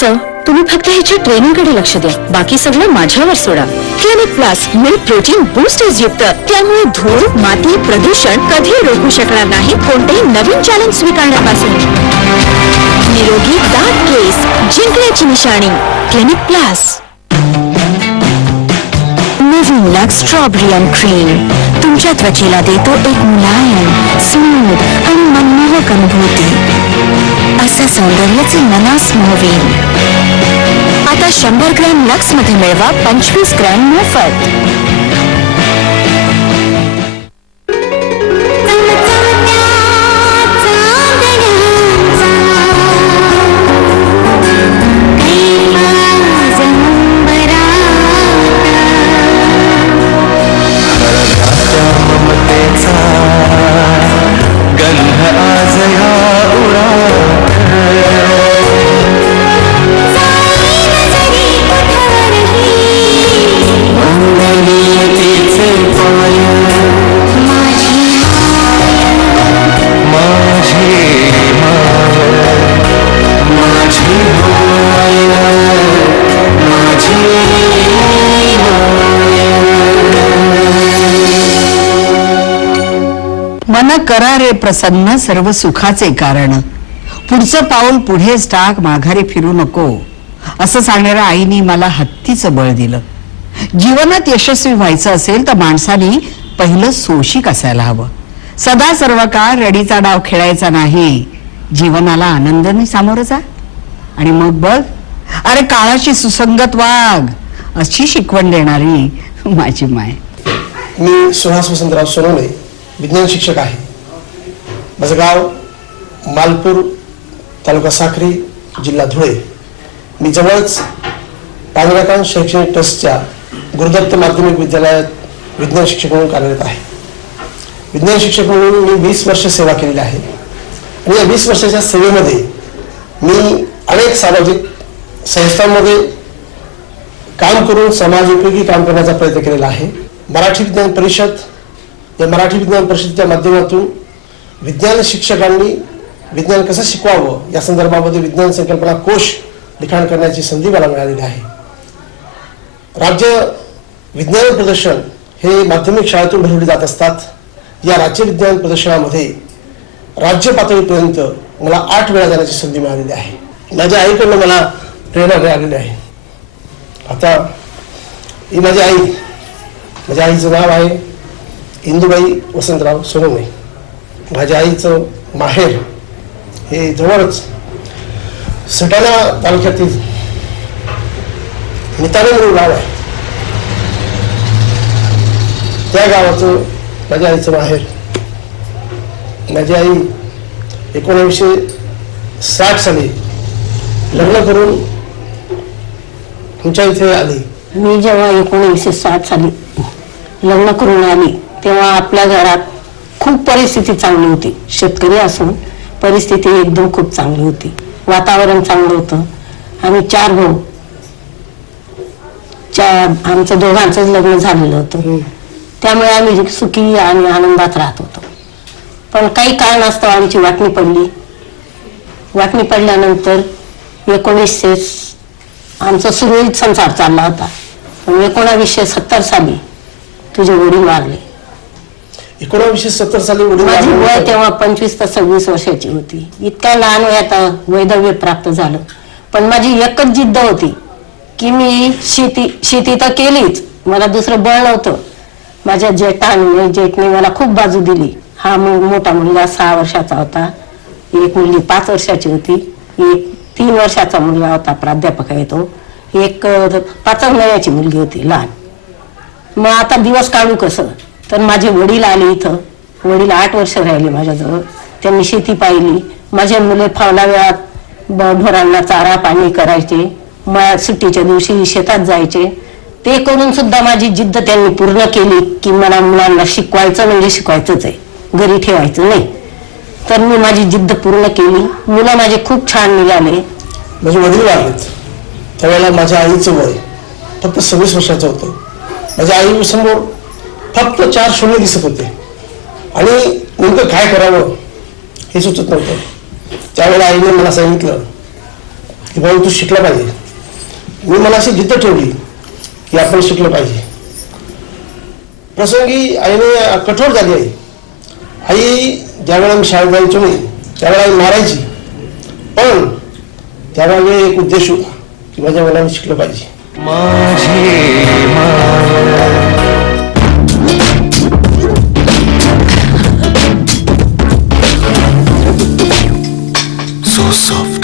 Sir, तुम्ही फक्त ह्याच्या ट्रेनिंगकडे लक्ष द्या, बाकी सगळं माझ्यावर सोडा. Clinic Plus milk protein boosters युक्त, त्यामुळे धूळ, माती, प्रदूषण कधी रोखू शकणार नाही कोणतेही नवीन चॅलेंज स्वीकारण्यापासून. निरोगी दाट केस जिंकण्याची निशाणी. Clinic plus. Naveen lux strawberry and cream तुमच्या त्वचेला देतो एक मुलायम, स्मूथ आणि मनमोहक अनुभूती. असं सौंदर्याचे मनास मोहवेल. आता 100 ग्रॅम लक्स मध्ये मिळवा 25 ग्रॅम मोफत. मन करा रे प्रसन्न सर्व सुखाचे कारण, पुढचं पाऊल पुढेच टाक माघारी फिरू नको, असं सांगणाऱ्या आईनी मला हत्तीचं बळ दिलं. जीवनात यशस्वी व्हायचं असेल तर माणसाने पहिलं सोशिक असायला हवं. सदा सर्व काळ रडीचा डाव खेळायचा नाही, जीवनाला आनंदाने सामोरं जा आणि मग बघ, अरे काळाशी सुसंगत वाघ, अशी शिकवण देणारी माझी माय. मी सुहास वसंतराव सोनवणे, विज्ञान शिक्षक आहे. माझं गाव मालपूर, तालुका साक्री, जिल्हा धुळे. मी जवळच पांढराकांड शैक्षणिक ट्रस्टच्या गुरुदत्त माध्यमिक विद्यालयात विज्ञान शिक्षक म्हणून कार्यरत आहे. विज्ञान शिक्षक म्हणून मी 20 वर्ष सेवा केलेली आहे आणि या 20 वर्षाच्या सेवेमध्ये मी अनेक सामाजिक संस्थांमध्ये काम करून समाजोपयोगी काम करण्याचा प्रयत्न केलेला आहे. मराठी विज्ञान परिषद, या मराठी विज्ञान परिषदेच्या माध्यमातून विज्ञान शिक्षकांनी विज्ञान कसं शिकवावं या संदर्भामध्ये विज्ञान संकल्पना कोश लिखाण करण्याची संधी मला मिळालेली आहे. राज्य विज्ञान प्रदर्शन हे माध्यमिक शाळेतून भरवले जात असतात. या राज्य विज्ञान प्रदर्शनामध्ये राज्य पातळीपर्यंत मला 8 वेळा जाण्याची संधी मिळालेली आहे. माझ्या आईकडनं मला प्रेरणा मिळालेली आहे. आता ही माझी आई, माझ्या आईचं नाव आहे इंदुबाई वसंतराव सोनवणे. माझ्या आईचं माहेर हे जवळच सटाणा तालुक्यातील निताने म्हणून गाव आहे. त्या गावाचं माझ्या आईचं माहेर. माझी आई 1960 साली लग्न करून तुमच्या इथे आली. मी जेव्हा 1960 साली लग्न करून आली तेव्हा आपल्या घरात खूप परिस्थिती चांगली होती. शेतकरी असून परिस्थिती एकदम खूप चांगली होती. वातावरण चांगलं होतं. आम्ही 4 भाऊ, आमचं दोघांचंच लग्न झालेलं होतं. त्यामुळे आम्ही सुखी आणि आनंदात राहत होतो. पण काही कारणास्तव आमची वाटणी पडली. वाटणी पडल्यानंतर 1900 आमचा सुरळीत संसार चालला होता. पण 1970 साली तुझे वडील वारले. 1970 साली वडील माझी वय तेव्हा 25 ते 26 वर्षाची होती. इतक्या लहान वयात वैधव्य प्राप्त झालं. पण माझी एकच जिद्द होती की मी शेती तर केलीच, मला दुसरं बळ नव्हतं. माझ्या जेठने मला खूप बाजू दिली. हा मोठा मुलगा 6 वर्षाचा होता, एक मुलगी 5 वर्षाची होती, एक 3 वर्षाचा मुलगा होता, प्राध्यापक आहे तो, एक 5 महिन्याची मुलगी होती लहान. मग आता दिवस काढू कसं? तर माझे वडील आले इथं. वडील 8 वर्ष राहिले माझ्याजवळ. त्यांनी शेती पाहिली. माझे मुले फावल्या वेळात ढोरांना चारा पाणी करायचे, मळ्यात सुट्टीच्या दिवशी शेतात जायचे. ते करून सुद्धा माझी जिद्द त्यांनी पूर्ण केली की मला मुलांना शिकवायचं म्हणजे शिकवायचंच आहे, घरी ठेवायचं नाही. तर मी माझी जिद्द पूर्ण केली. मुलं माझे खूप छान निघाले. माझे वडील वारलेत त्यावेळेला माझ्या आईचं वय फक्त 26 वर्षाचं होतं. माझ्या आई समोर फक्त 4 शून्य दिसत होते आणि नेमकं काय करावं हे सुचत नव्हतं. त्यावेळेला आईने मला सांगितलं की बाबा तू शिकला पाहिजे. मी मला अशी जिद्द ठेवली की आपण शिकलं पाहिजे. प्रसंगी आईने कठोर झाली. आई ज्यावेळेला मी शाळेत जायचो नाही त्यावेळेला आई मारायची, पण त्यामागे एक उद्देश होता की माझ्या मुलांनी शिकलं पाहिजे.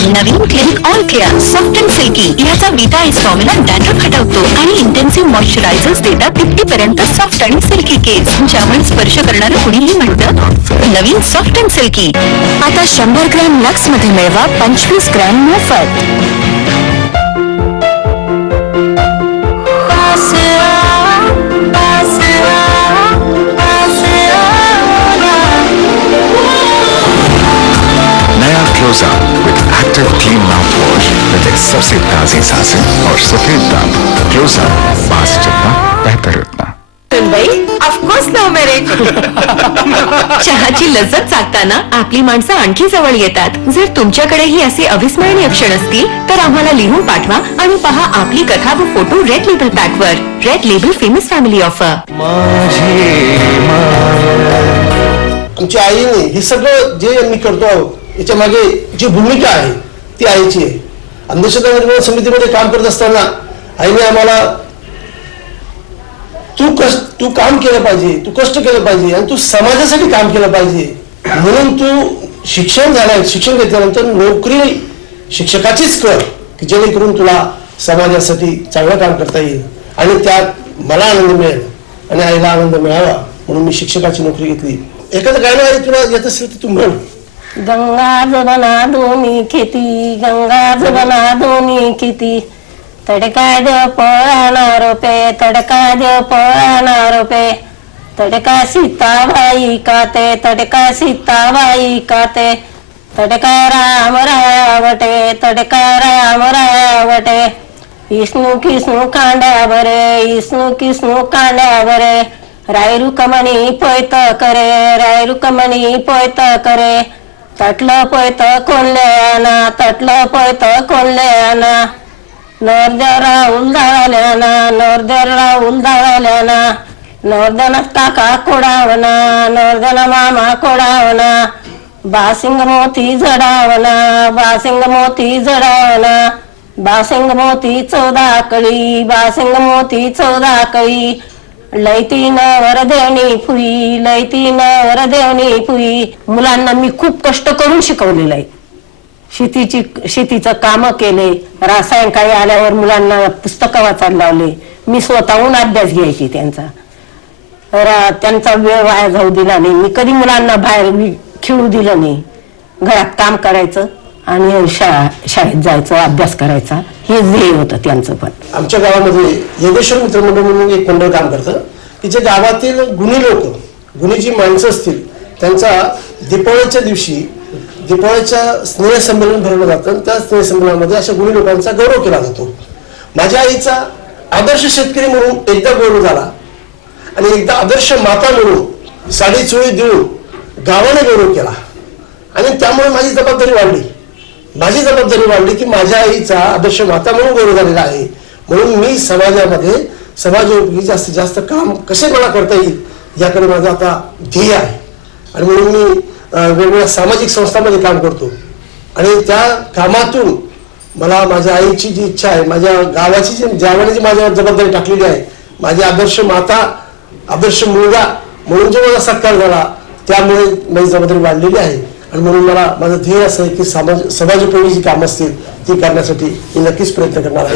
नवीन Clinic All Care soft and silky याचा विटा इस फॉर्म्युला डॅन्ड्रफ हटवतो आणि इंटेन्सिव्ह मॉइश्चरायझर्स देतात 50 पर्यंत सॉफ्ट आणि सिल्की केस, ज्यामुळे स्पर्श करणारं कुणीही म्हणतं नवीन सॉफ्ट अँड सिल्की. आता 100 ग्रॅम लक्स मध्ये मिळवा 25 ग्रॅम मोफत. Close Up with active clean mouthwash with एक सबसे ताज़ी सांसें और सफेद दांत. Close Up बास जितना बेहतर उतना. Of course love marriage. चहाची लज्जत चाकताना आपली माणसं आणखी जवळ येतात. जर तुमच्याकडेही असे अविस्मरणीय क्षण असतील तर आम्हाला लिहून पाठवा आणि पहा आपली कथा व फोटो रेड लेबल पॅकवर. Red Label famous family offer. आमच्या आईने हे सगळं जे मी करतो आहोत याच्या मागे जी भूमिका आहे ती आईची आहे. अंधश्रद्धा निर्मूलन समितीमध्ये काम करत असताना आईने आम्हाला तू काम केलं पाहिजे, तू कष्ट केलं पाहिजे आणि तू समाजासाठी काम केलं पाहिजे म्हणून तू शिक्षण झालं, शिक्षण घेतल्यानंतर नोकरी शिक्षकाचीच कर की जेणेकरून तुला समाजासाठी चांगलं काम करता येईल आणि त्यात मला आनंद मिळेल आणि आईला आनंद मिळावा म्हणून मी शिक्षकाची नोकरी घेतली. एखादं गाणं आहे तुला येत असेल तर तू म्हण. गंगा जमुना दोन्ही खेती, गंगा जमुना दोन्ही खेती, तडका देव पळाना रोपे, तडका देव पळाना रोपे, तडका सीताबाई काते, तडका सीताबाई काते, तडका राम रावटे, तडका राम रावटे, विष्णू किष्णू कांड्या बरे, विष्णू किष्णू कांड्या बरे, रायरू कमणी पोयत करे, रायरू कमणी पोयत करे, तटलं पोयत कोल्ह्याना, तटलं पोयत कोल्ह्याना, नोरदेरा उलदाल्याना, नोरदेरा उलदाल्याना, नोरदना काका कोडावना, नोरदना मामा कोडावना, बासिंग मोती जडावना, बासिंग मोती जडावना, बासिंग मोती 14 कळी, बासिंग मोती 14 कळी, लैतीन वरदेवणी फुई, लैतीन वरदेवणी फुई. मुलांना मी खूप कष्ट करून शिकवलेलं आहे. शेतीचं काम केले. सायंकाळी आल्यावर मुलांना पुस्तकं वाचायला लावले. मी स्वतःहून अभ्यास घ्यायची त्यांचा. त्यांचा वेळ वाया जाऊ दिला नाही. मी कधी मुलांना बाहेर खेळू दिलं नाही. घरात काम करायचं आणि शाळेत जायचं, अभ्यास करायचा, हे ध्येय होतं त्यांचं. पण आमच्या गावामध्ये योगेश्वर मित्रमंडळ म्हणून एक मंडळ काम करतं की जे गावातील गुणी लोक, गुणी जी माणसं असतील त्यांचा दीपावलीच्या दिवशी दीपावलीच्या स्नेहसंमेलन भरवलं जातं. त्या स्नेहसंमेलनामध्ये अशा गुणी लोकांचा गौरव केला जातो. माझ्या आईचा आदर्श शेतकरी म्हणून एकदा गौरव झाला आणि एकदा आदर्श माता म्हणून साडी चोळी देऊन गावाने गौरव केला आणि त्यामुळे माझी जबाबदारी वाढली की माझ्या आईचा आदर्श माता म्हणून गौरव झालेला आहे. म्हणून मी समाजामध्ये समाजोपयोगी जास्तीत जास्त काम कसे मला करता येईल याकडे माझं आता ध्येय आहे आणि म्हणून मी वेगवेगळ्या सामाजिक संस्थांमध्ये काम करतो आणि त्या कामातून मला माझ्या आईची जी इच्छा आहे, माझ्या गावाची जी गावाने जी माझ्यावर जबाबदारी टाकलेली आहे, माझी आदर्श माता, आदर्श मुलगा म्हणून जो मला सत्कार झाला त्यामुळे माझी जबाबदारी वाढलेली आहे आणि म्हणून मला माझं ध्येय असं आहे की समाजोपयोगी जी कामं असतील ती करण्यासाठी मी नक्कीच प्रयत्न करणार आहे.